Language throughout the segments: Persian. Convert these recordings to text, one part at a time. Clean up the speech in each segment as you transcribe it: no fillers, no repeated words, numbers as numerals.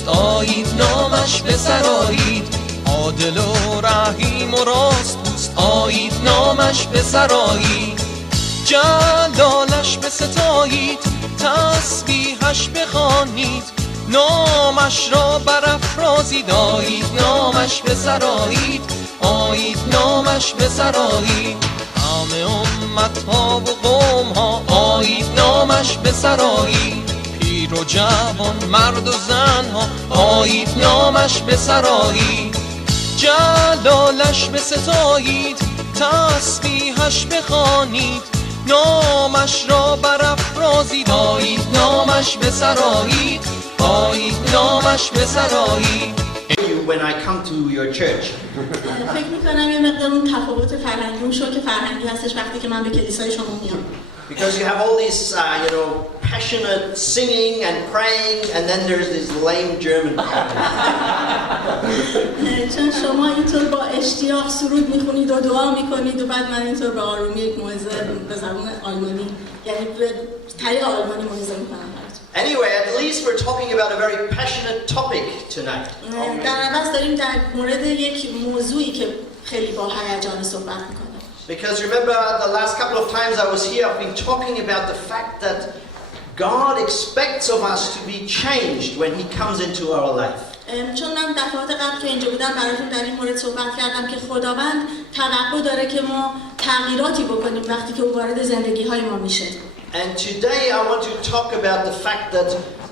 دوست، آیید نامش بسرایید. عادل و رحیم و راست دوست، آیید نامش بسرایید. جلالش بستایید، تسبیحش بخوانید، نامش را برافرازید. آیید نامش بسرایید، آیید نامش بسرایید. همه امت‌ها و قوم‌ها، آیید نامش بسرایید. پیر و جوان، مرد و زن‌ها، آیید نامش بسرایید. جلالش بستایید، تسبیحش بخوانید، نامش را برافرازید. آیید نامش بسرایید، آیید نامش بسرایید. When I come to your church. فکر می‌کنم یه مقدار اون تفاوت فرهنگی شو که فرهنگی هستش وقتی که من به کلیسای شما میام. Because you have all this, passionate singing and praying, and then there's this lame German pattern. چون شما اینطور با اشتیاق سرود میخونید و دعا میکنید و بعد من اینطور به آرومی یک موعظه به زبان آلمانی، یعنی به طریق آلمانی موعظه میکنم. Anyway, at least we're talking about a very passionate topic tonight. در عوض داریم در مورد یک موضوعی که خیلی با هیجان صحبت میکنه. Because remember the last couple of times I was here, I've been talking about the fact that God expects of us to be changed when He comes into our life. چون من دفعات قبل که اینجا بودم براتون در این مورد صحبت کردم که خداوند توقع داره که ما تغییراتی بکنیم وقتی که او وارد زندگی‌های ما میشه. And today I want to talk about the fact that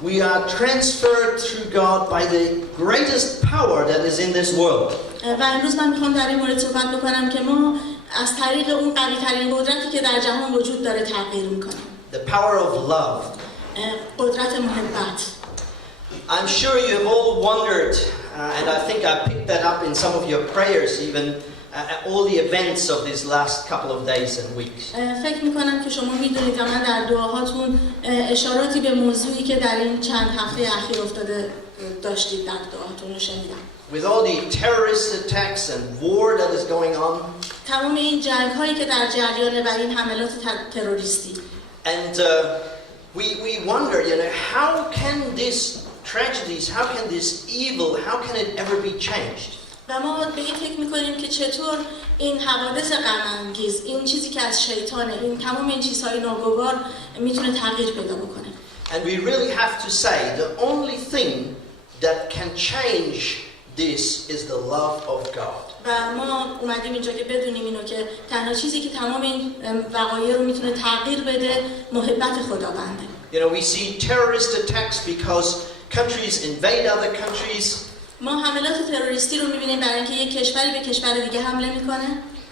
we are transferred through God by the greatest power that is in this world. و امروز من میخوام در این مورد صحبت بکنم که ما از طریق اون قوی ترین قدرتی که در جهان وجود داره تغییر میکنیم. The power of love. قدرت محبت. I'm sure you have all wondered, and I think I picked that up in some of your prayers even, all the events of these last couple of days and weeks. فکر میکنم که شما میدونید و من در دعاهاتون اشاراتی به موضوعی که در این چند هفته اخیر افتاده داشتید در دعاهاتون رو شنیدم. With all the terrorist attacks and war that is going on. تمام این جنگ هایی که در جریانه و این حملات تروریستی. And we wonder, how can these tragedies, how can this evil, how can it ever be changed? و ما به این فکر میکنیم که چطور این حوادث غم‌انگیز، این چیزی که از شیطانه، این تمام این چیزهای ناگوار میتونه تغییر پیدا بکنه. And we really have to say the only thing that can change this is the love of God. و ما اومدیم اینجا که بدونیم اینو که تنها چیزی که تمام این وقایع رو میتونه تغییر بده محبت خداونده. We see terrorist attacks because countries invade other countries. ما حملات تروریستی رو می‌بینیم برای اینکه یک کشوری به کشور دیگه حمله می‌کنه.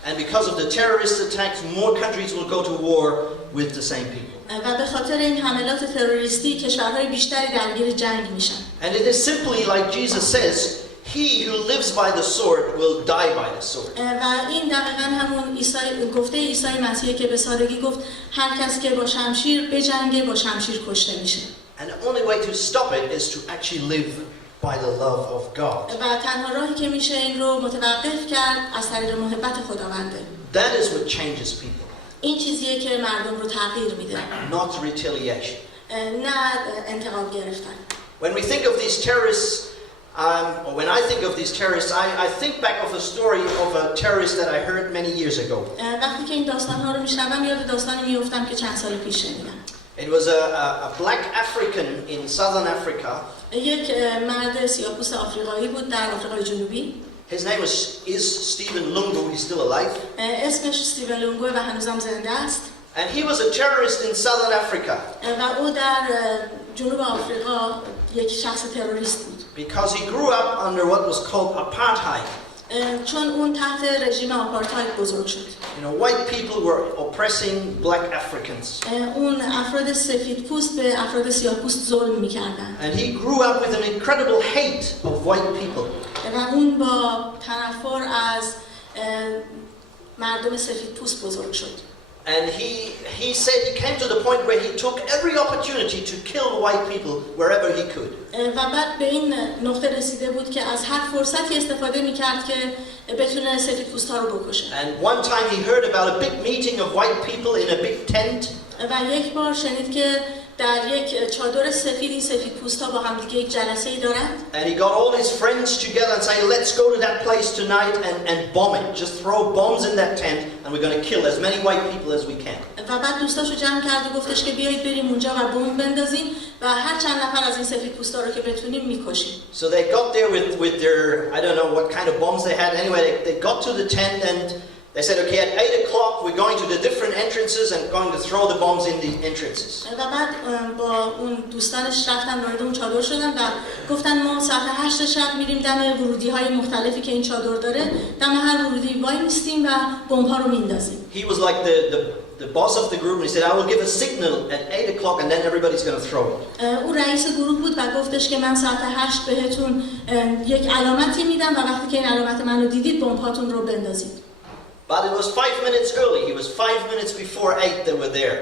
And because of the terrorist attacks, more countries will go to war with the same people. و به خاطر این حملات تروریستی کشورهای بیشتری درگیر جنگ میشن. And it is simply like Jesus says, he who lives by the sword will die by the sword. و این دقیقاً همون گفته عیسی مسیح که به سادگی گفت هر کس که با شمشیر بجنگه با شمشیر کشته میشه. And the only way to stop it is to actually live by the love of God. و تنها راهی که میشه این رو متوقف کرد از طریق محبت خداونده. That is what changes people. این چیزیه که مردم رو تغییر میده. Not retaliation. نه انتقام گرفتن. When we think of these terrorists, or when I think of these terrorists, I think back of a story of a terrorist that I heard many years ago. وقتی که این داستان‌ها رو میشنوم یاد داستانی میافتم که چند سال پیش شنیدم. It was a black African in southern Africa. یک مرد سیاه‌پوست آفریقایی بود در آفریقای جنوبی. His name is Stephen Lungu. He's still alive. اسمش استیون لونگو و هنوزم زنده است. And he was a terrorist in southern Africa. و او در جنوب آفریقا یک شخص تروریست بود. Because he grew up under what was called apartheid. چون اون تحت رژیم آپارتاید بزرگ شد. White people were oppressing black Africans. اون افراد سفیدپوست به افراد سیاه‌پوست ظلم می‌کردند. And he grew up with an incredible hate of white people. و اون با تنفر از مردم سفیدپوست بزرگ شد. And he said he came to the point where he took every opportunity to kill white people wherever he could. و بعد به این نقطه رسیده بود که از هر فرصتی استفاده می‌کرد که بتونه سفیدپوست‌ها رو بکشه. And one time he heard about a big meeting of white people in a big tent. و یک بار شنید که در یک چادر سفیدی سفیدپوستا با هم دیگه یک جلسه‌ای دارند. And he got all his friends together and say, let's go to that place tonight and bomb it. Just throw bombs in that tent and we're going to kill as many white people as we can. و بعد دوستاشو جمع کرد و گفتش که بیایید بریم اونجا و بمب بندازیم و هر چند نفر از این سفیدپوستا رو که بتونیم میکشیم. So they got there with their, I don't know what kind of bombs they had. Anyway, they got to the tent and they said, okay, at 8 o'clock we're going to the different entrances and going to throw the bombs in the entrances. و بعد با اون دوستانش رفتن وارد اون چادر شدن و گفتن ما ساعت 8 شب میریم دم ورودی‌های مختلفی که این چادر داره، دم هر ورودی وای میستیم و بمب‌ها رو میندازیم. He was like the boss of the group and he said, I will give a signal at 8 o'clock and then everybody's going to throw it. او رئیس گروه بود و گفتش که من ساعت 8 بهتون یک علامتی میدم و وقتی که این علامت منو دیدید بمب‌هاتون رو بندازید. But it was 5 minutes early. He was 5 minutes before 8 they were there.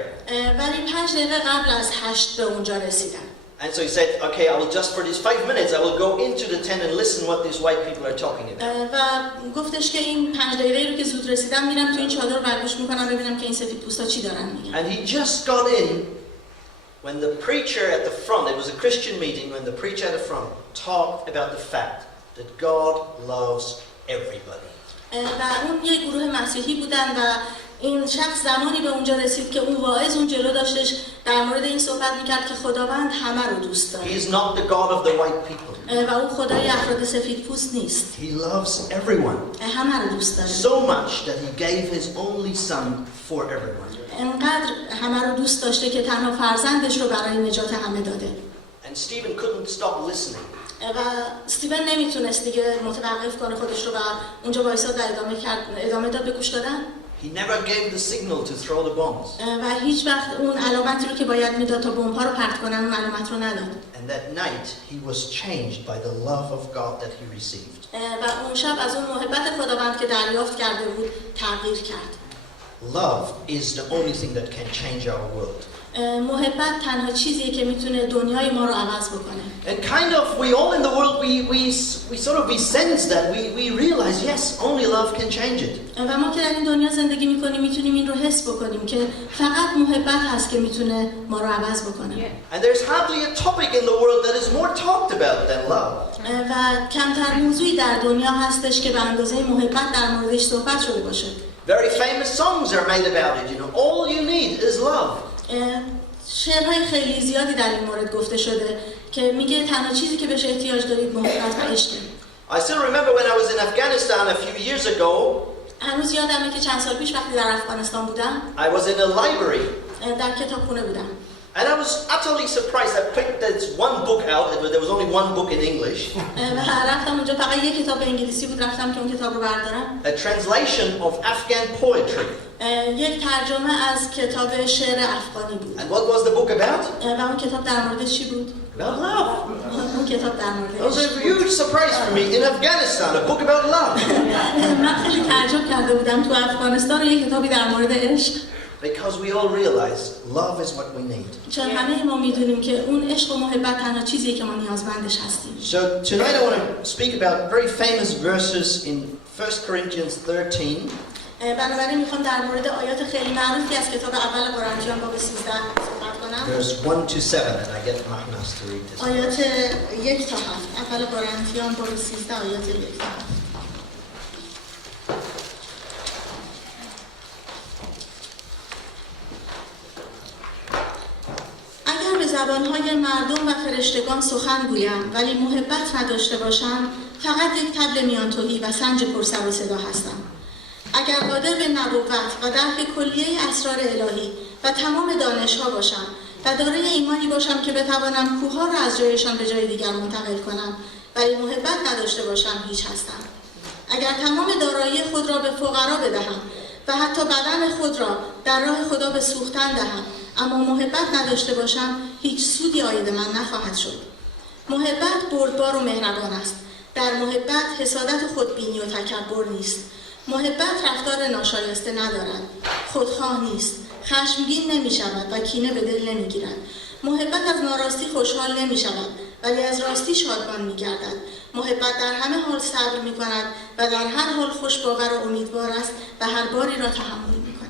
ولی 5 دقیقه قبل از 8 به اونجا رسیدن. And so he said, okay, I will just for these 5 minutes I will go into the tent and listen what these white people are talking about. و گفتش که این 5 دقیقه رو که زود رسیدم میرم تو این چادر برگوش میکنم ببینم که این سفیدپوستا چی دارن میگن. And he just got in when the preacher at the front, it was a Christian meeting, when the preacher at the front talked about the fact that God loves everybody. و اون یک گروه مسیحی بودن و این شخص زمانی به اونجا رسید که اون واعظ اون جلو داشتش در مورد این صحبت میکرد که خداوند همه رو دوست داره. He is not the God of the white people. و اون خدای افراد سفیدپوست نیست. He loves everyone. همه رو دوست داره. So much that he gave his only son for everyone. انقدر همه رو دوست داشته که تنها فرزندش رو برای نجات همه داده. And Stephen couldn't stop listening. و استیون نمیتونست دیگه متوقف کنه خودش رو و اونجا وایساد و ادامه داد به گوش دادن. He never gave the signal to throw the bombs. و هیچ وقت اون علامتی رو که باید میداد تا بمب‌ها رو پرت کنن اون علامت رو نداد. And that night he was changed by the love of God that he received. و اون شب از اون محبت خداوند که دریافت کرده بود تغییر کرد. Love is the only thing that can change our world. محبت تنها چیزیه که میتونه دنیای ما رو عوض بکنه. And kind of we all in the world we sort of sense that we realize yes only love can change it. و ما که در این دنیا زندگی میکنیم میتونیم این رو حس بکنیم که فقط محبت هست که میتونه ما رو عوض بکنه. And there's hardly a topic in the world that is more talked about than love. و کمتر موضوعی در دنیا هستش که به اندازه محبت در موردش صحبت شده باشه. Very famous songs are made about it, you know. All you need is love. شعرهای خیلی زیادی در این مورد گفته شده که میگه تنها چیزی که بهش احتیاج دارید محبت و عشقه. I still remember when I was in Afghanistan a few years ago. هنوز یادمه که چند سال پیش وقتی در افغانستان بودم. I was in a library. در کتابخونه بودم. And I was utterly surprised. I picked this one book out. There was only one book in English. رفتم اونجا فقط یک کتاب انگلیسی بود رفتم که اون کتاب رو بردارم. A translation of Afghan poetry. یک ترجمه از کتاب شعر افغانی بود. And what was the book about? و اون کتاب در مورد چی بود؟ About love. اون کتاب در مورد That was a huge surprise for me in Afghanistan. A book about love. من خیلی تعجب کرده بودم تو افغانستان یک کتابی در مورد عشق. Because we all realize love is what we need. چون همه ما میدونیم که اون عشق و محبت تنها چیزیه که ما نیازمندش هستیم. So tonight I want to speak about very famous verses in 1 Corinthians 13. بنابراین میخوام در مورد آیات خیلی معروفی از کتاب اول قرنتیان باب 13 صحبت کنم. Verse 1 to 7 and I get Mahnas to read this. آیات 1 تا 7. اول قرنتیان باب 13 آیات 1 تا 7. اگر به زبانهای مردم و فرشتگان سخن گویم ولی محبت نداشته باشم فقط یک طبل میانتویی و سنج پرسر و صدا هستم. اگر قادر به نبوت و درک کلیه اسرار الهی و تمام دانش‌ها باشم و دارای ایمانی باشم که بتوانم کوه‌ها را از جایشان به جای دیگر منتقل کنم ولی محبت نداشته باشم هیچ هستم. اگر تمام دارایی خود را به فقرا بدهم و حتی بدن خود را در راه خدا به سوختن دهم اما محبت نداشته باشم هیچ سودی عاید من نخواهد شد. محبت بردبار و مهربان است. در محبت حسادت و خودبینی و تکبر نیست. محبت رفتار ناشایسته ندارد. خودخواه نیست. خشمگین نمی شود و کینه به دل نمی گیرد. محبت از ناراستی خوشحال نمی شود ولی از راستی شادمان می گردد. محبت در همه حال صبر می کند و در هر حال خوشباور و امیدوار است و هر باری را تحمل می کند.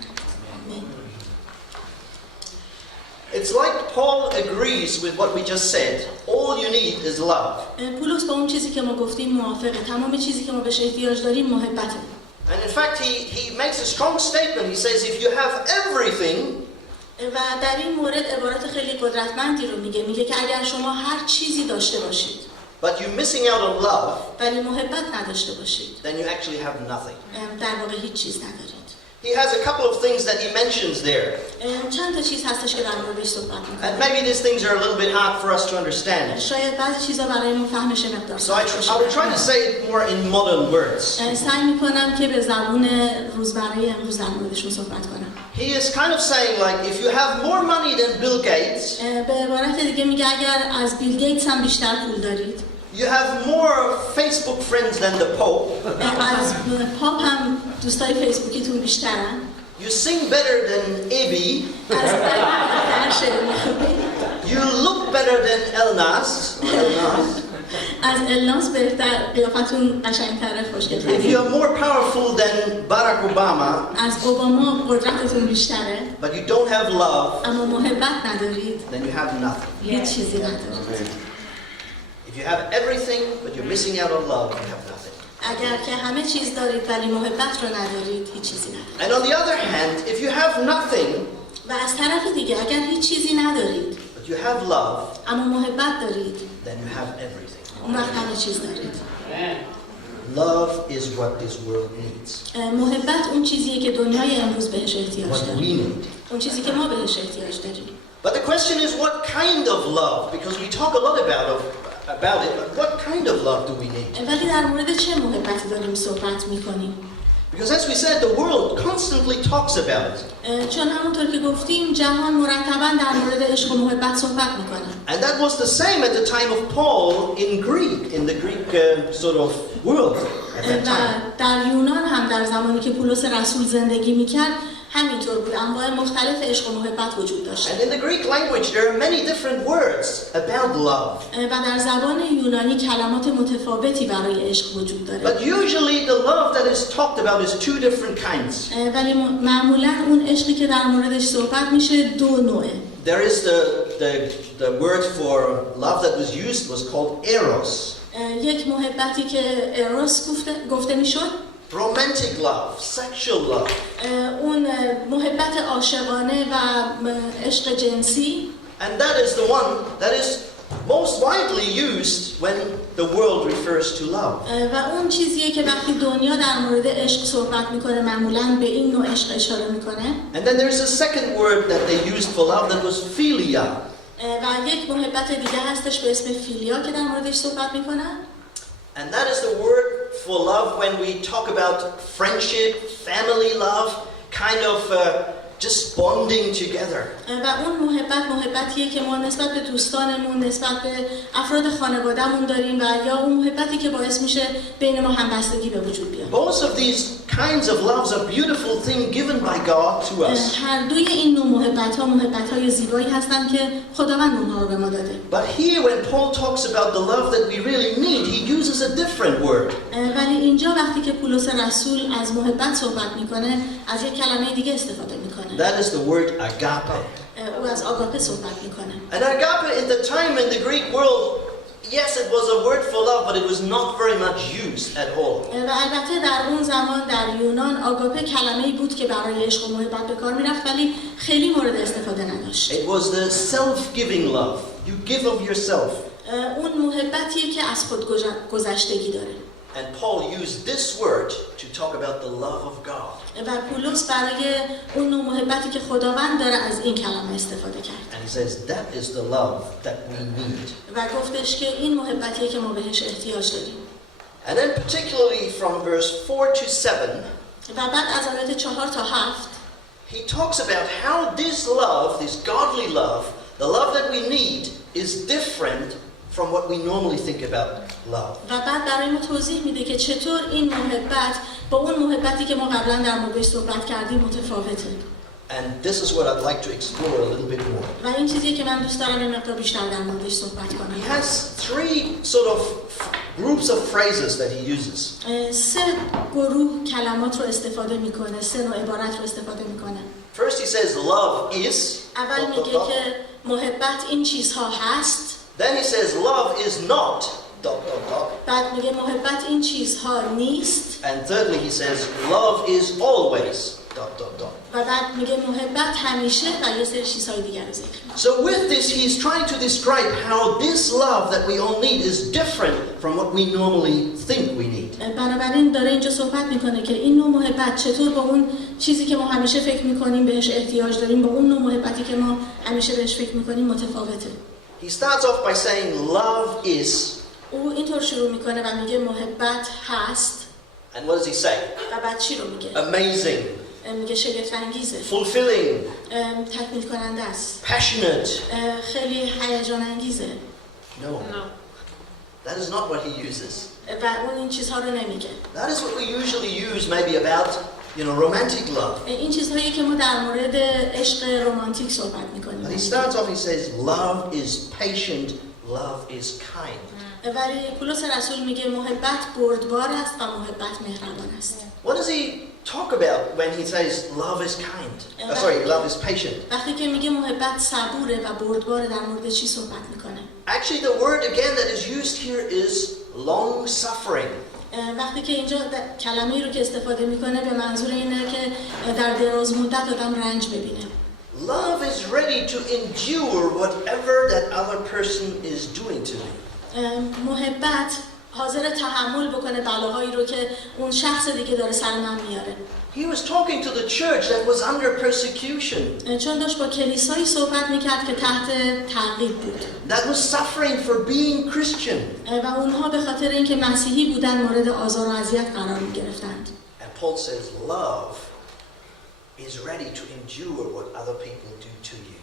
It it's like Paul agrees with what we just said. All you need is love. پولس با اون چیزی که ما گفتیم موافقه. تمام چیزی که ما بهش احتیاج داریم محبته. And in fact, he makes a strong statement. He says, if you have everything, و در این مورد عبارت خیلی قدرتمندی رو میگه که اگر شما هر چیزی داشته باشید but you're missing out on love, ولی محبت نداشته باشید then you actually have nothing. در واقع هیچ چیز ندارید. He has a couple of things that he mentions there. چند تا چیز هستش که در موردش صحبت می‌کنه. And maybe these things are a little bit hard for us to understand. شاید بعضی چیزا برای ما فهمش مقدار So I will try to say it more in modern words. سعی می‌کنم که به زبان روزمره امروز در موردشون صحبت کنم. He is kind of saying like if you have more money than Bill Gates, به عبارت دیگه میگه اگر از بیل گیتس هم بیشتر پول دارید. you have more Facebook friends than the Pope. از پاپ هم دوستای فیسبوکیتون بیشترن. You sing better than Abby. You look better than Elnas. از الناس بهتر قیافتون قشنگ‌تره خوشگل‌تره. If you are more powerful than Barack Obama, از اوباما قدرتتون بیشتره. but you don't have love, اما محبت ندارید. then you have nothing. هیچ چیزی ندارید. If you have everything but you're missing out on love, you have nothing. اگر که همه چیز دارید ولی محبت رو ندارید هیچ چیزی ندارید. And on the other hand, if you have nothing, و از طرف دیگه اگر هیچ چیزی ندارید but you have love, اما محبت دارید then you have everything. اون وقت همه چیز دارید. Love is what this world needs. محبت اون چیزیه که دنیای امروز بهش احتیاج What داره. we need. اون چیزی که ما بهش احتیاج داریم. But the question is what kind of love? Because we talk a lot about it, but what kind of love do we need? ولی در مورد چه محبتی داریم صحبت می‌کنیم؟ Because as we said, the world constantly talks about it. چون همونطور که گفتیم جهان مرتباً در مورد عشق و محبت صحبت می‌کنه. And that was the same at the time of Paul in the Greek sort of world at that time. در یونان هم در زمانی که پولس رسول زندگی می‌کرد همینطور بود. انواع مختلف عشق و محبت وجود داشت. And in the Greek language there are many different words about love. و در زبان یونانی کلمات متفاوتی برای عشق وجود داره. But usually the love that is talked about is two different kinds. ولی معمولاً اون عشقی که در موردش صحبت میشه دو نوعه. There is the word for love that was used was called eros. یک محبتی که اروس گفته میشد. Romantic love, sexual love. اون محبت عاشقانه و عشق جنسی. And that is the one that is most widely used when the world refers to love. و اون چیزیه که وقتی دنیا در مورد عشق صحبت میکنه معمولاً به این نوع عشق اشاره میکنه. And then there's a second word that they used for love that was philia. و یک محبت دیگه هستش به اسم فیلیا که در موردش صحبت میکنن. And that is the word for love when we talk about friendship, family love, kind of just bonding together. و اون محبتیه که ما نسبت به دوستانمون، نسبت به افراد خانواده‌مون داریم و یا اون محبتی که باعث میشه بین ما همبستگی به وجود بیاد. Both of these kinds of loves are beautiful things given by God to us. هر دوی این نوع محبت‌های زیبایی هستن که خداوند اونها رو به ما داده. But here when Paul talks about the love that we really need, he uses a different word. ولی اینجا وقتی که پولس رسول از محبت صحبت میکنه، از یک کلمه دیگه استفاده میکنه. That is the word agape. او از آگاپه صحبت میکنه. And agape in the time in the Greek world, yes, it was a word for love, but it was not very much used at all. و البته در اون زمان در یونان آگاپه کلمه‌ای بود که برای عشق و محبت به کار میرفت ولی خیلی مورد استفاده نداشت. It was the self-giving love. You give of yourself. اون محبتیه که از خود گذشتگی داره. And Paul used this word to talk about the love of God. و پولس برای اون نوع محبتی که خداوند داره از این کلمه استفاده کرد. And he says that is the love that we need. و گفتش که این محبتیه که ما بهش احتیاج داریم. And then particularly from verse 4 to 7, و بعد از آیات 4 تا 7 he talks about how this love, this godly love, the love that we need is different from what we normally think about love. و بعد برای ما توضیح میده که چطور این محبت با اون محبتی که ما قبلا در موردش صحبت کردیم متفاوته. And this is what I'd like to explore a little bit more. و این چیزیه که من دوست دارم یه مقدار بیشتر در موردش صحبت کنم. He has three sort of groups of phrases that he uses. سه گروه کلمات رو استفاده میکنه، سه نوع عبارت رو استفاده میکنه. First he says love is. اول میگه که محبت این چیزها هست. Then he says love is not ... بعد میگه محبت این چیزها نیست. And thirdly he says love is always ... و بعد میگه محبت همیشه و یه سری چیزهای دیگر رو ذکر میکنه. So with this he's trying to describe how this love that we all need is different from what we normally think we need. بنابراین داره اینجا صحبت میکنه که این نوع محبت چطور با اون چیزی که ما همیشه فکر میکنیم بهش احتیاج داریم با اون نوع محبتی که ما همیشه بهش فکر میکنیم متفاوته. He starts off by saying love is... او اینطور شروع میکنه و میگه محبت هست. And what does he say? و بعد چی رو میگه؟ Amazing. میگه شگفت انگیزه. Fulfilling. تکمیل کننده است. Passionate. خیلی هیجان انگیزه. No. That is not what he uses. و اون این چیزها رو نمیگه. That is what we usually use maybe about, romantic love. این چیزهایی که ما در مورد عشق رمانتیک صحبت میکنیم. But he starts off, he says, love is patient, love is kind. ولی پولس رسول میگه محبت بردبار است و محبت مهربان است. What does he talk about when he says love is kind? Love is patient. وقتی که میگه محبت صبوره و بردباره در مورد چی صحبت میکنه؟ Actually, the word again that is used here is long suffering. وقتی که اینجا کلمه‌ای رو که استفاده میکنه به منظور اینه که در دراز مدت آدم رنج ببینه. Love is ready to endure whatever that other person is doing to me. محبت حاضر تحمل بکنه بلاهایی رو که اون شخص دیگه داره سر من میاره. He was talking to the church that was under persecution. چون داشت با کلیسایی صحبت میکرد که تحت تعقیب بود. That was suffering for being Christian. و اونها به خاطر اینکه مسیحی بودن مورد آزار و اذیت قرار میگرفتند. And Paul says love is ready to endure what other people do to you.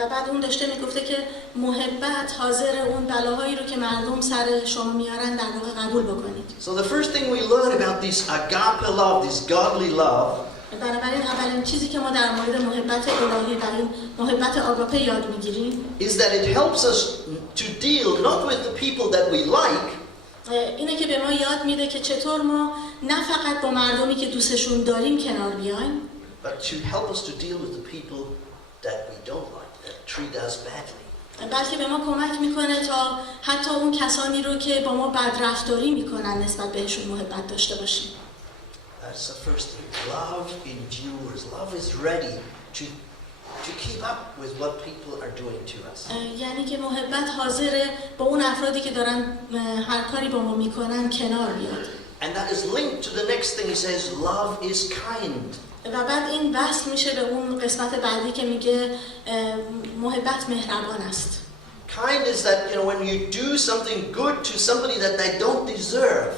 و بعد اون داشته میگفته که محبت حاضر اون بلاهایی رو که مردم سر شما میارن در واقع قبول بکنید. So the first thing we learn about this agape love, this godly love, بنابراین اولین چیزی که ما در مورد محبت الهی و این محبت آگاپه یاد میگیریم is that it helps us to deal not with the people that we like, اینه که به ما یاد میده که چطور ما نه فقط با مردمی که دوستشون داریم کنار بیایم، but to help us to deal with the people that we don't like, that treat us badly. بلکه به ما کمک میکنه تا حتی اون کسانی رو که با ما بدرفتاری میکنن نسبت بهشون محبت داشته باشیم. That's the first thing. Love endures. Love is ready to keep up with what people are doing to us. یعنی که محبت حاضره با اون افرادی که دارن هر کاری با ما میکنن کنار بیاد. And that is linked to the next thing. He says love is kind. و بعد این وصل میشه به اون قسمت بعدی که میگه محبت مهربان است. Kind is that, when you do something good to somebody that they don't deserve.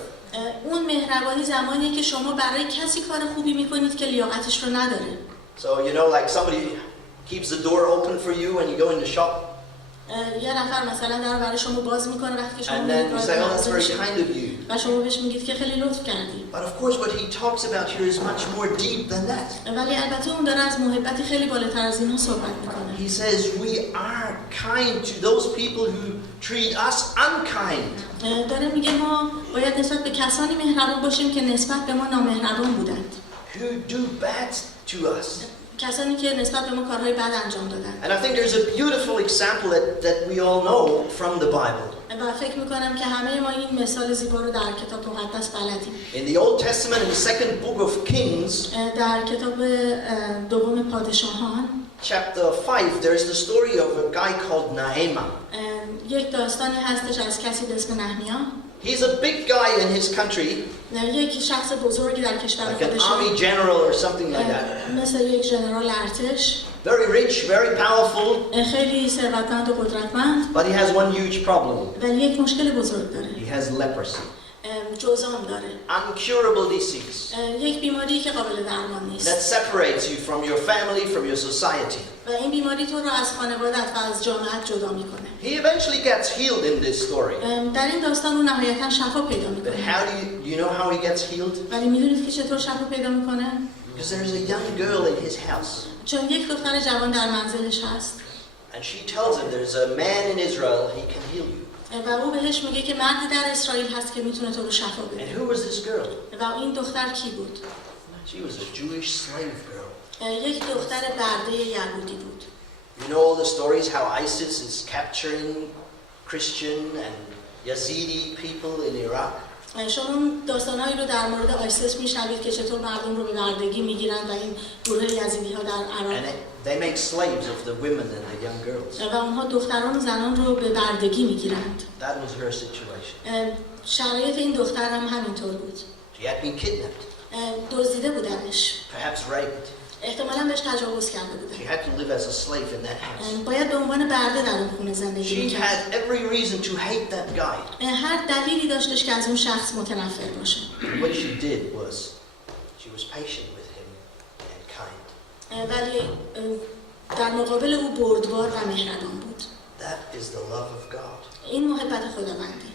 اون مهربانی زمانیه که شما برای کسی کار خوبی میکنید که لیاقتش رو نداره. So, like somebody keeps the door open for you when you go in the shop. یه نفر مثلا در برای شما باز میکنه وقتی که شما And then you say, oh, that's very kind of you. و شما بهش میگید که خیلی لطف کردی. But of course what he talks about here is much more deep than that. ولی البته اون داره از محبتی خیلی بالاتر از اینها صحبت میکنه. He says we are kind to those people who treat us unkind. داره میگه ما باید نسبت به کسانی مهربان باشیم که نسبت به ما نامهربان بودند. Who do bad to us. کسانی که نسبت به ما کارهای بد انجام دادن. And I think there's a beautiful example that we all know from the Bible. و فکر میکنم که همه ما این مثال زیبا رو در کتاب مقدس بلدیم. In the Old Testament, in the second book of Kings, در کتاب دوم پادشاهان, chapter 5, there is the story of a guy called Nehemiah. یک داستانی هستش از کسی به اسم نهمیا. He's a big guy in his country, یک شخص بزرگی در کشور like an خودش، army general or something like that. مثل یک ژنرال ارتش. Very rich, very powerful, خیلی ثروتمند و قدرتمند. but he has one huge problem. ولی یک مشکل بزرگ داره. He has leprosy, جذام داره. uncurable disease یک بیماری که قابل درمان نیست. that separates you from your family, from your society. و این بیماری تو رو از خانوادت و از جامعت جدا میکنه. He eventually gets healed in this story. در این داستان اون نهایتاً شفا پیدا But میکنه. how do you know how he gets healed? ولی میدونید که چطور شفا پیدا میکنه؟ Because there's a young girl in his house. چون یک دختر جوان در منزلش هست. And she tells him there's a man in Israel, he can heal you. و او بهش میگه که مردی در اسرائیل هست که میتونه تو رو شفا بده. And who was this girl? و این دختر کی بود؟ She was a Jewish slave girl. یک دختر برده یهودی بود. You know all the stories how ISIS is capturing Christian and Yazidi people in Iraq. شما داستانهایی رو در مورد آیسیس میشنوید که چطور مردم رو به بردگی میگیرن و این گروه یزیدی ها در عراق. And they make slaves of the women and the young girls. و اونها دختران و زنان رو به بردگی میگیرند. That was her situation. شرایط این دختر هم همینطور بود. She had been kidnapped. دزدیده بودنش. Perhaps raped. احتمالاً بهش تجاوز کرده بودن. She had to live as a slave in that house. باید به عنوان برده در اون خونه زندگی She می‌کرد. had every reason to hate that guy. هر دلیلی داشتش که از اون شخص متنفر باشه. What she did was she was patient with him and kind. ولی در مقابل او بردبار و مهربان بود. That is the love of God. این محبت خداونده.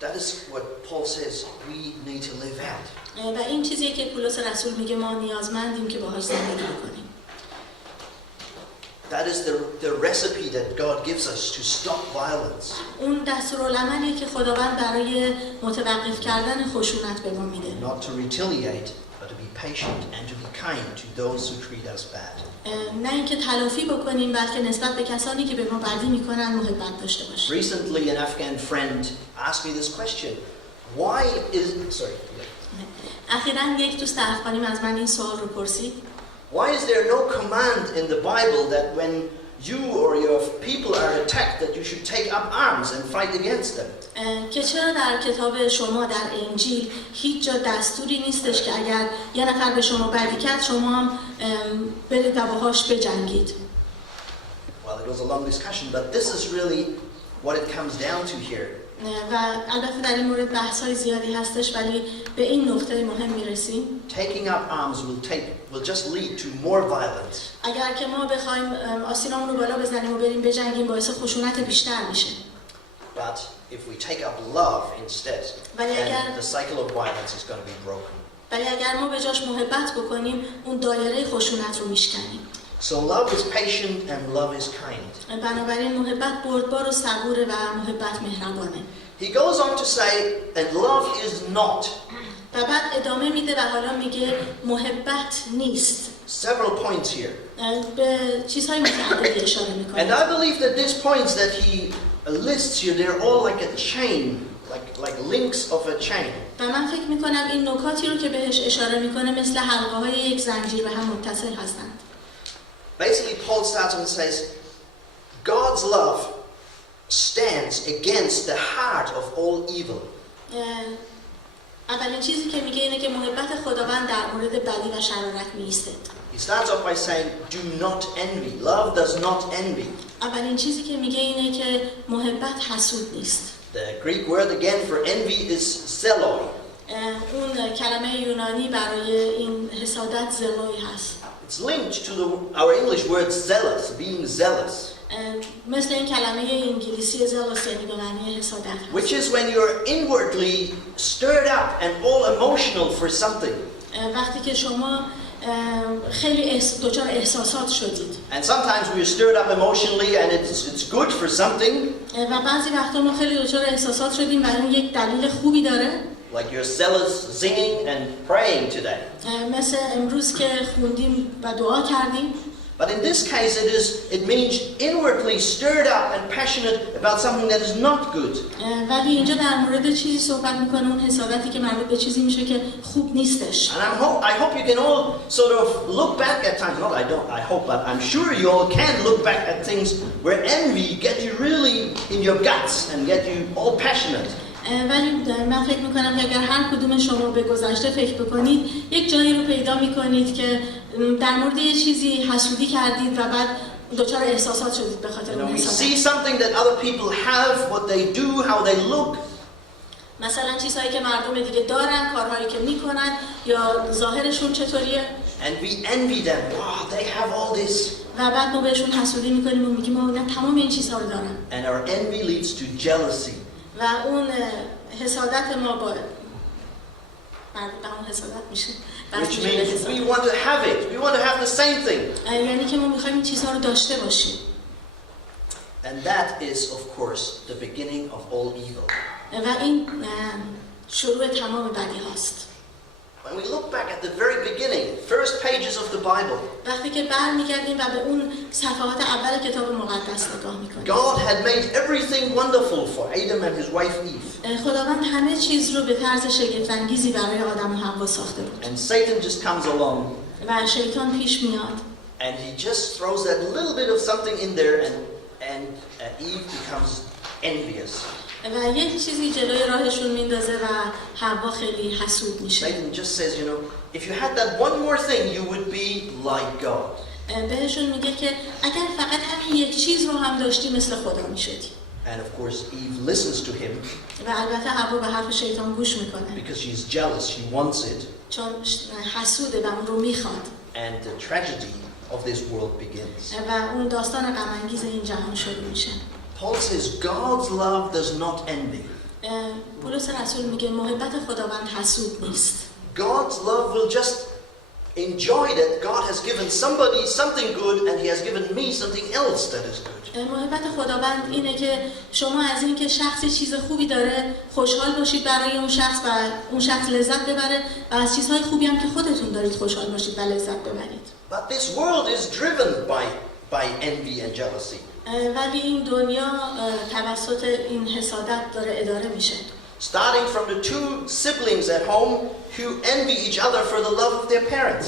That is what Paul says we need to live out. و این چیزیه که پولس رسول میگه ما نیازمندیم که باهاش زندگی کنیم. That is the recipe that God gives us to stop violence. اون دستورالعملیه که خداوند برای متوقف کردن خشونت به ما میده. Not to retaliate, but to be patient and to be kind to those who treat us bad. نه اینکه تلافی بکنیم بلکه نسبت به کسانی که به ما بدی میکنن محبت داشته باشیم. Recently an Afghan friend asked me this question. Why is اخیراً یک دوست افغانی از من این سوال رو پرسید. Why is there no command in the Bible that when you or your people are attacked that you should take up arms and fight against them? که چرا در کتاب شما در انجیل هیچ جا دستوری نیستش که اگر یه نفر به شما بدی کرد شما هم برید و باهاش بجنگید؟ Well, it was a long discussion, but this is really what it comes down to here. و البته در این مورد بحث‌های زیادی هستش ولی به این نقطه مهم میرسیم. Taking up arms will just lead to more violence. اگر که ما بخوایم آستینامون رو بالا بزنیم و بریم بجنگیم باعث خشونت بیشتر میشه. But if we take up love instead, then the cycle of violence is going to be broken. ولی اگر ما به جاش محبت بکنیم اون دایره خشونت رو میشکنیم. So love is patient and love is kind. بنابراین محبت بردبار و صبوره و محبت مهربانه. He goes on to say, and love is not. و بعد ادامه میده و حالا میگه محبت نیست. Several points here. به چیزهای متعددی اشاره میکنه. And I believe that these points that he lists here, they're all like a chain, like links of a chain. و من فکر میکنم این نکاتی رو که بهش اشاره میکنه مثل حلقه های یک زنجیر به هم متصل هستند. Basically, Paul starts and says, God's love stands against the heart of all evil. اولین چیزی که میگه اینه که محبت خداوند در مورد بدی و شرارت میایسته. He starts off by saying, do not envy. Love does not envy. اولین چیزی که میگه اینه که محبت حسود نیست. The Greek word again for envy is zeloi. اون کلمه یونانی برای این حسادت زلوی هست. It's linked to our English word zealous, being zealous. مثل این کلمه انگلیسی zealous یعنی به معنی حسادت هست. Which is when you're inwardly stirred up and all emotional for something. وقتی که شما خیلی دچار احساسات شدید. And sometimes we're stirred up emotionally and it's good for something. و بعضی وقتا ما خیلی دچار احساسات شدیم و این یک دلیل خوبی داره. Like you're zealous singing and praying today. مثل امروز که خوندیم و دعا کردیم. But in this case it means inwardly stirred up and passionate about something that is not good. ولی اینجا در مورد چیزی صحبت میکنه اون حسادتی که مربوط به چیزی میشه که خوب نیستش. And I hope you can all sort of look back at times. Not I hope, but I'm sure you all can look back at things where envy gets you really in your guts and get you all passionate. ولی من فکر میکنم که اگر هر کدوم شما به گذشته فکر بکنید یک جایی رو پیدا میکنید که در مورد یه چیزی حسودی کردید و بعد دچار احساسات شدید به خاطر اون حسادت. See something that other people have, what they do, how they look. مثلا چیزهایی که مردم دیگه دارن، کارهایی که میکنن یا ظاهرشون چطوریه. And we envy them. Wow, they have all this. و بعد ما بهشون حسودی میکنیم و میگیم اونا تمام این چیزها رو دارن. And our envy leads to jealousy. و اون حسادت ما با مربوط به اون حسادت میشه. Which means we want to have it. We want to have the same thing. یعنی که ما میخوایم این چیزها رو داشته باشیم. And that is, of course, the beginning of all evil. و این شروع تمام بدی هاست. When we look back at the very beginning, first pages of the Bible, وقتی که برمیگردیم و به اون صفحات اول کتاب مقدس نگاه میکنیم، God had made everything wonderful for Adam and his wife Eve. خداوند همه چیز رو به طرز شگفت‌انگیزی برای آدم و حوا ساخته بود. And Satan just comes along و شیطان پیش میاد. and he just throws that little bit of something in there and Eve becomes envious. و یه چیزی جلوی راهشون میندازه و حوا خیلی حسود میشه. Satan just says, you know, if you had that one more thing, you would be like God. بهشون میگه که اگر فقط همین یک چیز رو هم داشتی مثل خدا میشدی. And of course, Eve listens to him و البته حوا به حرف شیطان گوش میکنه. because she's jealous, she wants it. چون حسوده و اون رو میخواد. And the tragedy of this world begins. و اون داستان غم انگیز این جهان شروع میشه. Paul says God's love does not envy. پولس رسول میگه محبت خداوند حسود نیست. God's love will just enjoy that God has given somebody something good and he has given me something else that is good. محبت خداوند اینه که شما از این که شخصی چیز خوبی داره خوشحال باشید برای اون شخص و اون شخص لذت ببره و از چیزهای خوبی هم که خودتون دارید خوشحال باشید و لذت ببرید. But this world is driven by envy and jealousy. ولی این دنیا توسط این حسادت داره اداره میشه. Starting from the two siblings at home who envy each other for the love of their parents.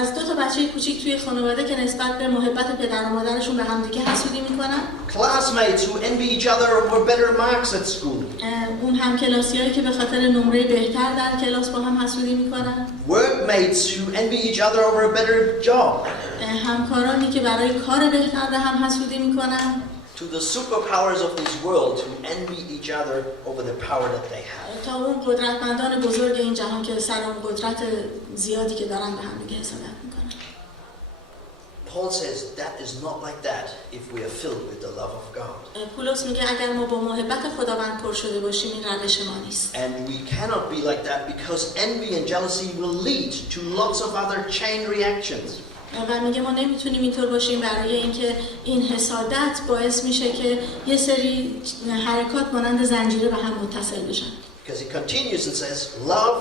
از دو تا بچه کوچیک توی خانواده که نسبت به محبت پدر و مادرشون به هم دیگه حسودی میکنن. Classmates who envy each other over better marks at school. اون همکلاسیایی که به خاطر نمره بهتر در کلاس با هم حسودی میکنن. Workmates who envy each other over a better job. همکارانی که برای کار بهتر به هم حسودی میکنن. To the superpowers of this world who envy each other over the power that they have. تا اون قدرتمندان بزرگ این جهان که سر اون قدرت زیادی که دارن به هم دیگه حسادت میکنن. Paul says that is not like that if we are filled with the love of God. پولس میگه اگر ما با محبت خداوند پر شده باشیم این روش ما نیست. And we cannot be like that because envy and jealousy will lead to lots of other chain reactions. و میگه ما نمیتونیم اینطور باشیم برای اینکه این حسادت باعث میشه که یه سری حرکات مانند زنجیره به هم متصل بشن. Because he continues and says, love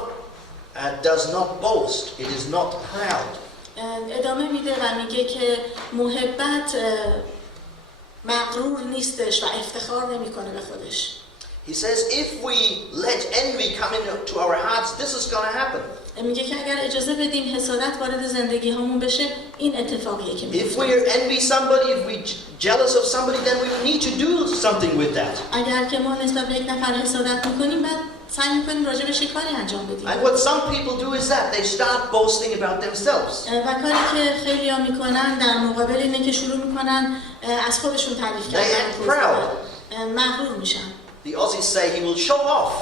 does not boast, it is not proud. ادامه میده و میگه که محبت مغرور نیستش و افتخار نمیکنه به خودش. He says, if we let envy come into our hearts, this is going to happen. میگه که اگر اجازه بدیم حسادت وارد زندگی همون بشه این اتفاقیه که If میفته. we envy somebody, if we're jealous of somebody, then we need to do something with that. اگر که ما نسبت به یک نفر حسادت میکنیم بعد سعی میکنیم راجبش کاری انجام بدیم. And what some people do is that they start boasting about themselves. و کاری که خیلی‌ها میکنن در مقابل اینه که شروع میکنن از خودشون تعریف کردن. They act proud. مغرور میشن. The Aussies say he will show off.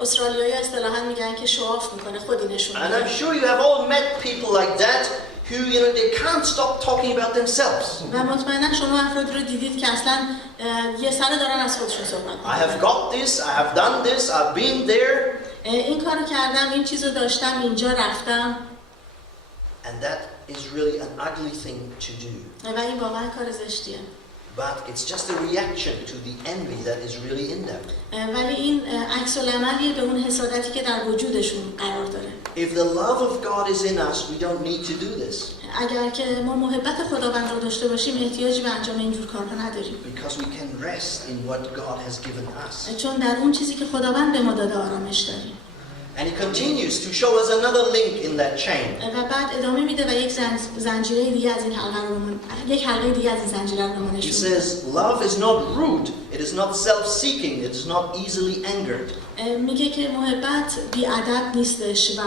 استرالیایی اصطلاحاً میگن که شواف میکنه خودی نشون And میده. I'm sure you have all met people like that who, you know, they can't stop talking about themselves. و مطمئنا شما افراد رو دیدید که اصلا یه سر دارن از خودشون صحبت I have got this, I have done this, I've been there. این کارو کردم، این چیزو داشتم، اینجا رفتم. And that is really an ugly thing to do. و این واقعا کار زشتیه. But it's just a reaction to the envy that is really in them. ولی این عکس العملیه به اون حسادتی که در وجودشون قرار داره. If the love of God is in us, we don't need to do this. اگر که ما محبت خداوند رو داشته باشیم احتیاجی به انجام اینجور کارها نداریم. Because we can rest in what God has given us. چون در اون چیزی که خداوند به ما داده آرامش داریم. And he continues to show us another link in that chain. و بعد ادامه میده و یک زنجیره دیگه از این حلقه رو یک حلقه دیگه از این زنجیره رو نشون He میده. says, love is not rude, it is not self-seeking, it is not easily angered. میگه که محبت بی‌ادب نیستش و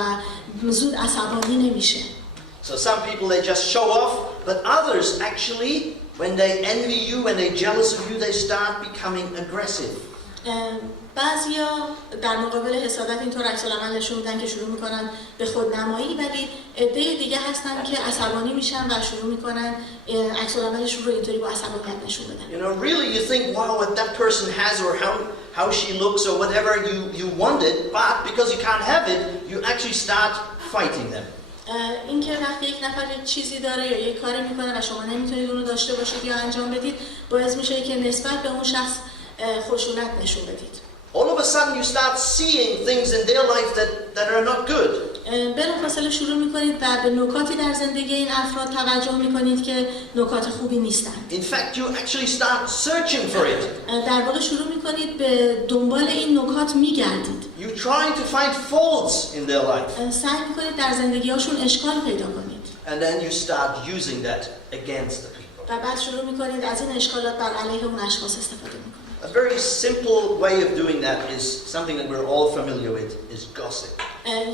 زود عصبانی نمیشه. So some people, they just show off, but others actually, when they envy you, when they're jealous of you, they start becoming aggressive. بعضیا در مقابل حسادت اینطور عکس العمل نشون میدن که شروع میکنن به خودنمایی، ولی عده دیگه هستن که عصبانی میشن و شروع میکنن عکس العملشون رو اینطوری با عصبانیت نشون بدن. You know, really you think, wow, what that person has or how she looks or whatever you want it, but because you can't have it, you actually start fighting them. این که وقتی یک نفر چیزی داره یا یک کاری میکنه و شما نمیتونید اون رو داشته باشید یا انجام بدید باعث میشه که نسبت به اون شخص خشونت نشون بدید. all of a sudden you start seeing things in their life that are not good. بلافاصله شروع میکنید و به نکاتی در زندگی این افراد توجه میکنید که نکات خوبی نیستند. In fact, you actually start searching for it. در واقع شروع میکنید به دنبال این نکات میگردید. You're trying to find faults in their life. سعی میکنید در زندگی‌هاشون اشکال پیدا کنید. And then you start using that against the people. و بعد شروع میکنید از این اشکالات بر علیه اون اشخاص استفاده میکنید. A very simple way of doing that is something that we're all familiar with, is gossip.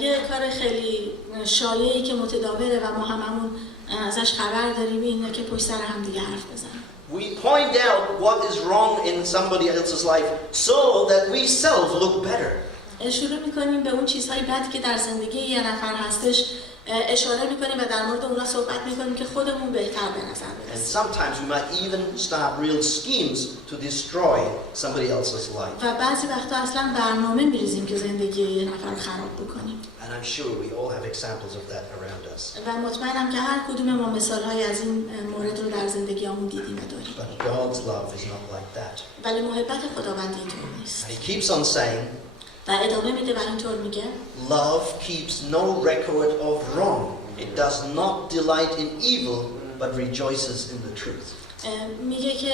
یه کار خیلی شایعی که متداوله و ما هممون ازش خبر داریم اینه که پشت سر هم دیگه حرف بزنیم. We point out what is wrong in somebody else's life so that we self look better. شروع میکنیم به اون چیزهای بدی که در زندگی یه نفر هستش اشاره میکنیم و در مورد اونا صحبت میکنیم که خودمون بهتر به نظر And برسیم. sometimes we might even start real schemes to destroy somebody else's life. و بعضی وقتا اصلا برنامه میریزیم که زندگی یه نفر رو خراب بکنیم. And I'm sure we all have examples of that around us. و مطمئنم که هر کدوم ما مثال‌های از این مورد رو در زندگیامون دیدیم و داریم. But God's love is not like that. ولی محبت خداوند اینطور نیست. And he keeps on saying, و ادامه میده و اینطور میگه love keeps no record of wrong. It does not delight in evil, but rejoices in the truth. میگه که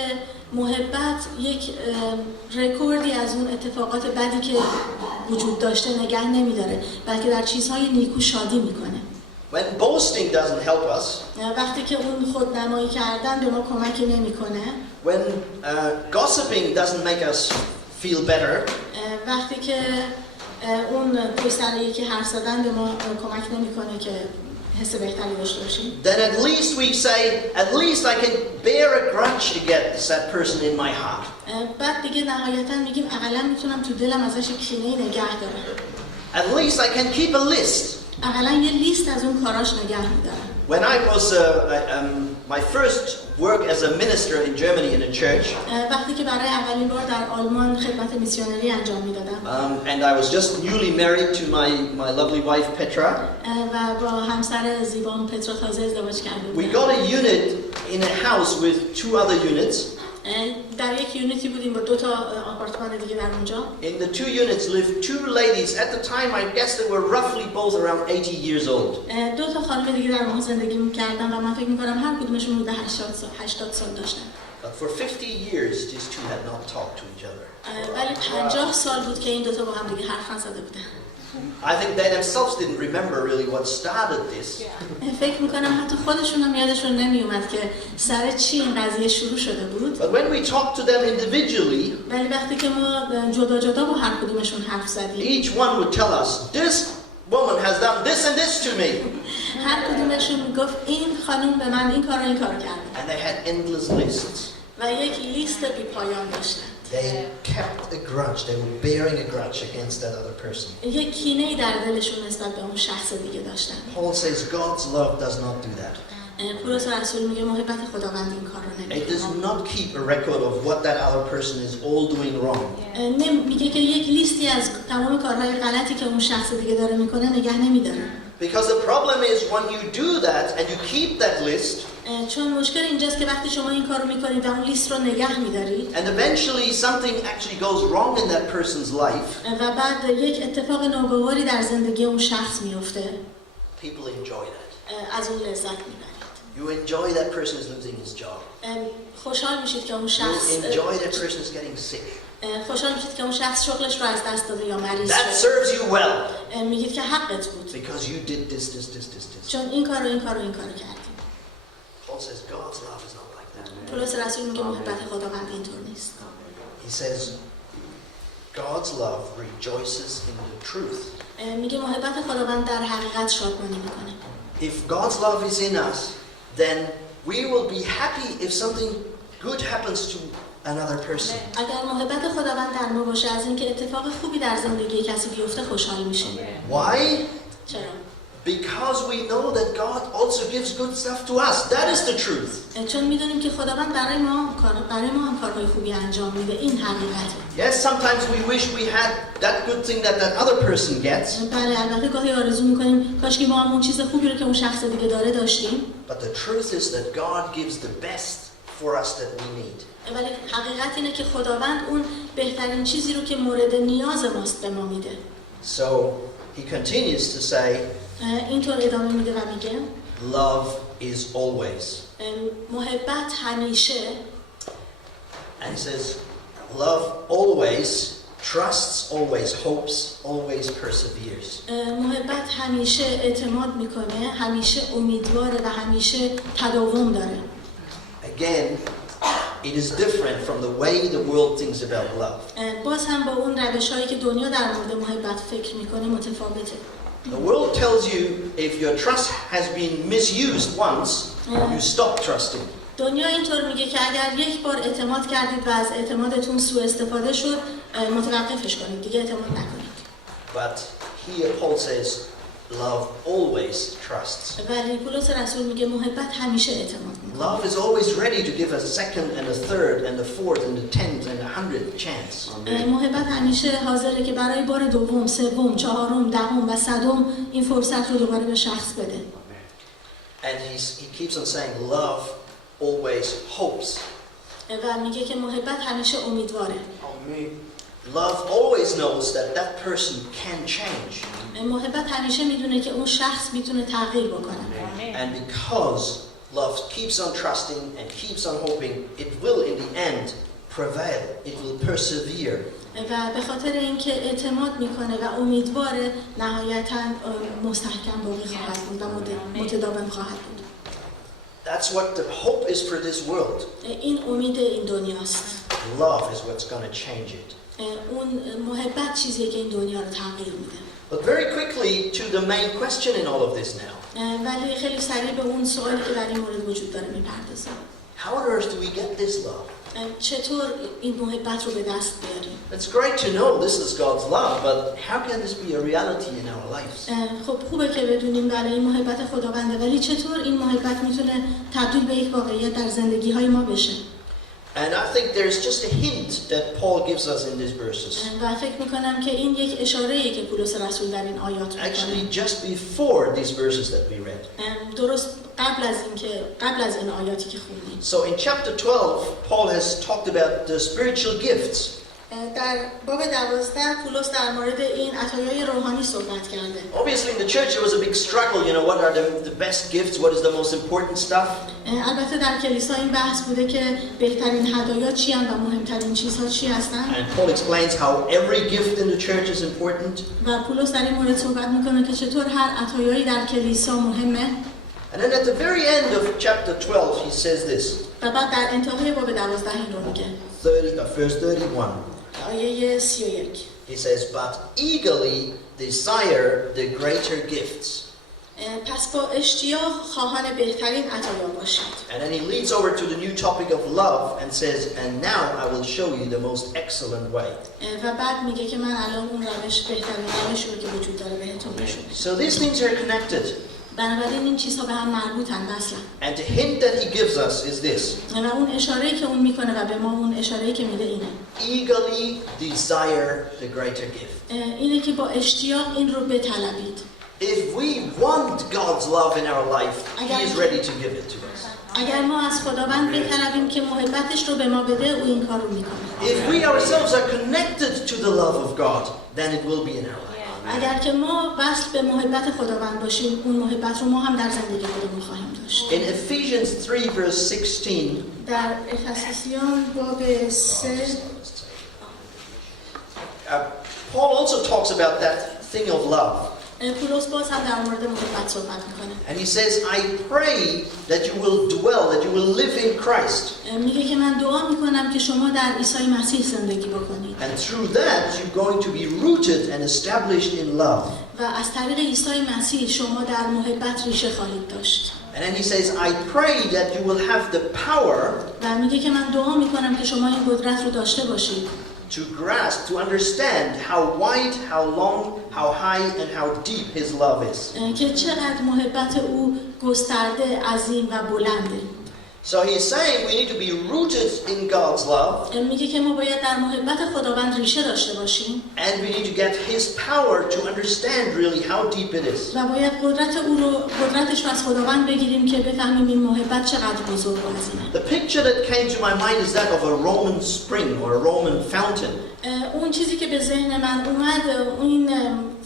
محبت یک رکوردی از اون اتفاقات بدی که وجود داشته نگه نمیداره، بلکه در چیزهای نیکو شادی میکنه. When boasting doesn't help us, وقتی که اون خودنمایی کردن به ما کمکی نمیکنه، when gossiping doesn't make us feel better, وقتی که اون پشت سر یکی حرف زدن به ما کمک نمیکنه که حس بهتری داشته باشیم، then at least we say, at least I can bear a grudge against that person in my heart. بعد دیگه نهایتا میگیم اقلا میتونم تو دلم ازش کینه نگه دارم. At least I can keep a list. اقلا یه لیست از اون کاراش نگه میدارم. When I was my first work as a minister in Germany in a church, وقتی که برای اولین بار در آلمان خدمت میسیونری انجام میدادم and I was just newly married to my lovely wife Petra, و با همسر زیبام پترا تازه ازدواج کرده we بودم. got a unit in a house with 2 other units. در یک یونیتی بودیم با 2 تا آپارتمان دیگه در اونجا. In the 2 units lived 2 ladies. At the time, I guess they were roughly both around 80 years old. 2 تا خانم دیگه در اونجا زندگی می‌کردن و من فکر می‌کنم هر کدومشون حدود 80 سال داشتن. But for 50 years, these 2 had not talked to each other. ولی 50 سال بود که این 2 تا با هم دیگه حرف نزده بودن. I think they themselves didn't remember really what started this. فکر می‌کنم حتی خودشون هم یادشون نمیومد که سر چی این قضیه شروع شده بود. But when we talked to them individually, ولی وقتی که ما جدا جدا با هر کدومشون حرف زدیم، each one would tell us, this woman has done this and this to me. هر کدومشون میگفت این خانم به من این کارو کرده. And they had endless lists. و یک لیست بی پایان داشتن. They kept a grudge. They were bearing a grudge against that other person. یک کینه‌ای در دلشون نسبت به اون شخص دیگه داشتن. Paul says God's love does not do that. پولس رسول میگه محبت خداوند این کارو It does نمیکنه. not keep a record of what that other person is all doing wrong. میگه که یک لیستی از تمام کارهای غلطی که اون شخص دیگه داره میکنه نگه نمیداره. Because the problem is when you do that and you keep that list, چون مشکل اینجاست که وقتی شما این کارو میکنید و اون لیست رو نگه میدارید and eventually something actually goes wrong in that person's life, و بعد یک اتفاق ناگواری در زندگی اون شخص میفته، people enjoy that. از اون لذت میبرید. You enjoy that person is losing his job. خوشحال میشید که اون You شخص enjoy that person is getting sick. خوشحال میشید که اون شخص شغلش رو از دست داده یا مریض That شده. serves you well. میگید که حقت بود Because you did this. چون این کارو کردی. Paul says God's love is not like that. پولس رسول میگه محبت خداوند اینطور نیست. He says God's love rejoices in the truth. میگه محبت خداوند در حقیقت شادمانی میکنه. If God's love is in us, then we will be happy if something good happens to another person. اگر محبت خداوند در ما باشه از اینکه اتفاق خوبی در زندگی کسی بیفته خوشحال میشیم. Why? چرا؟ Because we know that God also gives good stuff to us. That is the truth. چون میدونیم که خداوند برای ما هم کارهای خوبی انجام میده. این حقیقته. Yes, sometimes we wish we had that good thing that other person gets. بله، البته گاهی آرزو میکنیم کاش که ما هم اون چیز خوبی رو که اون شخص دیگه داره داشتیم. But the truth is that God gives the best for us that we need. ولی حقیقت اینه که خداوند اون بهترین چیزی رو که مورد نیاز ماست به ما میده. So he continues to say, اینطور ادامه میده و میگه love is always. محبت همیشه. And he says, love always trusts, always hopes, always perseveres. محبت همیشه اعتماد میکنه، همیشه امیدواره و همیشه تداوم داره. Again, it is different from the way the world thinks about love. باز هم با اون روش‌هایی که دنیا در مورد محبت فکر میکنه متفاوته. The world tells you if your trust has been misused once, you stop trusting. دنیا اینطور میگه که اگر یک بار اعتماد کردید و از اعتمادتون سوء استفاده شد، متوقفش کنید، دیگه اعتماد نکنید. But here Paul says, love always trusts. ولی پولس رسول میگه محبت همیشه اعتماد میکنه. Love is always ready to give a second and a third and a fourth and a tenth and 100th chance. محبت همیشه حاضره که برای بار دوم، سوم، چهارم، دهم و صدم این فرصت رو دوباره به شخص بده. And he keeps on saying, love always hopes. و میگه که محبت همیشه امیدواره. Love always knows that that person can change. محبت همیشه میدونه که اون شخص میتونه تغییر بکنه. And because love keeps on trusting and keeps on hoping, it will in the end prevail. It will persevere. و به خاطر اینکه اعتماد میکنه و امیدواره نهایتاً مستحکم باقی خواهد بود و متداوم خواهد بود. That's what the hope is for this world. این امید این دنیاست. Love is what's going to change it. اون محبت چیزیه که این دنیا رو تغییر میده. But very quickly to the main question in all of this now. ولی خیلی سریع به اون سوالی که در این مورد وجود داره میپردازم. How on earth do we get this love? چطور این محبت رو به دست بیاریم؟ It's great to know this is God's love, but how can this be a reality in our lives? خب خوبه که بدونیم برای این محبت خداونده، ولی چطور این محبت میتونه تبدیل به یک واقعیت در زندگی های ما بشه؟ And I think there's just a hint that Paul gives us in these verses. و فکر میکنم که این یک اشاره‌ایه که پولس رسول در این آیات میکنه. Actually, just before these verses that we read. درست قبل از این آیاتی که خوندیم. So in chapter 12, Paul has talked about the spiritual gifts. در باب 12 پولس در مورد این عطایای روحانی صحبت کرده. Obviously in the church there was a big struggle, you know, what are the best gifts, what is the most important stuff? البته در کلیسا این بحث بوده که بهترین هدایا چی هستند و مهمترین چیزها چی هستند. And Paul explains how every gift in the church is important. و پولس در این مورد صحبت میکنه که چطور هر عطایایی در کلیسا مهمه. And then at the very end of chapter 12 he says this. و بعد در انتهای باب 12 این رو میگه. Verse 31. آیه 31. He says, but eagerly desire the greater gifts. پس با اشتیاق خواهان بهترین عطایا باشید. And then he leads over to the new topic of love and says, and now I will show you the most excellent way. و بعد میگه که من الان اون روش بهترین روشی رو که وجود داره بهتون نشون میدم. So these things are connected. بنابراین این چیزها به هم مربوطن اصلا. And the hint that he gives us is this. و اون اشاره‌ای که اون میکنه و به ما اون اشاره‌ای که میده اینه. Eagerly desire the greater gift. اینه که با اشتیاق این رو بطلبید. If we want God's love in our life, he is ready to give it to us. اگر ما از خداوند بطلبیم که محبتش رو به ما بده، او این کار رو میکنه. If we ourselves are connected to the love of God, then it will be in our life. اگر که ما وصل به محبت خداوند باشیم، اون محبت رو ما هم در زندگی خودمون خواهیم داشت. In Ephesians 3 verse 16, در افسوسیان باب 3 Paul also talks about that thing of love. پولس باز هم در مورد محبت صحبت میکنه. And he says, I pray that you will dwell, that you will live in Christ. میگه که من دعا میکنم که شما در عیسی مسیح زندگی بکنید. And through that you're going to be rooted and established in love. و از طریق عیسی مسیح شما در محبت ریشه خواهید داشت. And then he says, I pray that you will have the power و میگه که من دعا میکنم که شما این قدرت رو داشته باشید. to grasp, to understand how wide, how long, how high, and how deep his love is. که چقدر محبت او گسترده، عظیم و بلنده. So he's saying we need to be rooted in God's love. میگه که ما باید در محبت خداوند ریشه داشته باشیم. And we need to get his power to understand really how deep it is. و باید قدرتش رو از خداوند بگیریم که بفهمیم این محبت چقدر بزرگ و عظیمه. The picture that came to my mind is that of a Roman spring or a Roman fountain. اون چیزی که به ذهن من اومد این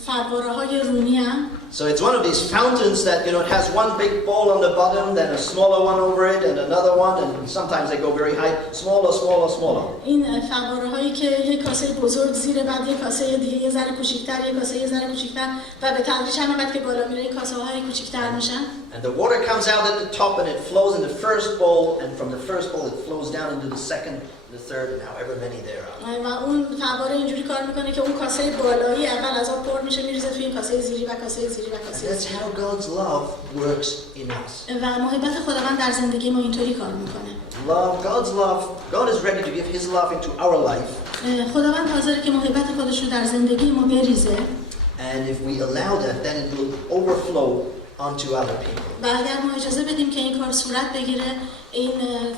فواره‌های رومی هم. So it's one of these fountains that, you know, it has one big bowl on the bottom, then a smaller one over it, and another one, and sometimes they go very high, smaller. این فواره‌هایی که یک کاسه بزرگ زیر بعد یک کاسه دیگه یه ذره کوچیک‌تر، یک کاسه یه ذره کوچیک‌تر و به تدریج هم بعد که بالا میره کاسه‌های کوچیک‌تر میشن. And the water comes out at the top and it flows in the first bowl, and from the first bowl it flows down into the second, the third, and however many there are. و اون فواره اینجوری کار میکنه که اون کاسه بالایی اول از آب پر میشه میریزه توی این کاسه زیری و کاسه زیری و کاسه. That's how God's love works in us. و محبت خداوند در زندگی ما اینطوری کار میکنه. God's love, God is ready to give his love into our life. خداوند حاضره که محبت خودش رو در زندگی ما بریزه. And if we allow that, then it will overflow onto other people. و اگر ما اجازه بدیم که این کار صورت بگیره، این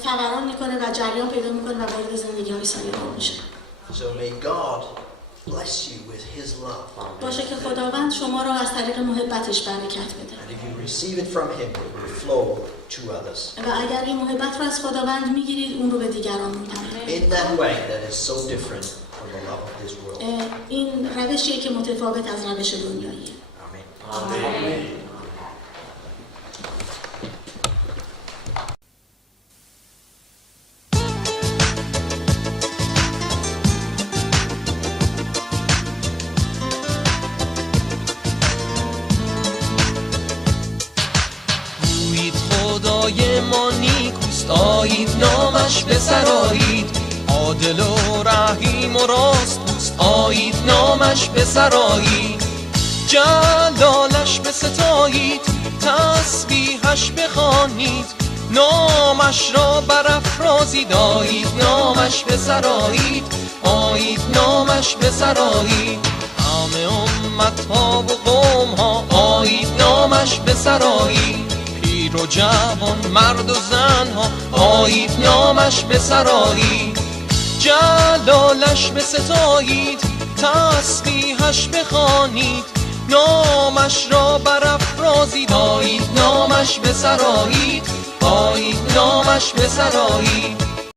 فوران میکنه و جریان پیدا میکنه و وارد زندگی‌های سایران میشه. So may God bless you with his love. باشه که خداوند شما را از طریق محبتش برکت بده. And if you receive it from him, it will flow to others. و اگر این محبت رو از خداوند میگیرید، اون رو به دیگران میدید. In that way that is so different from the love of this world. این روشیه که متفاوت از روش دنیاییه. Amen. خدای ما نیکوست، آیید نامش بسرایید، عادل و رحیم و راست دوست، آیید نامش بسرایید، جلالش بستایید، تسبیحش بخوانید، نامش را برافرازید، آیید نامش بسرایید، آیید نامش بسرایید، همه امت‌ها و قوم‌ها، آیید نامش بسرایید، پیر و جوان مرد و زنها، آیید نامش بسرایید، جلالش بستایید، تسبیحش بخوانید، نامش را برافرازید، آیید نامش بسرایید، آیید نامش بسرایید.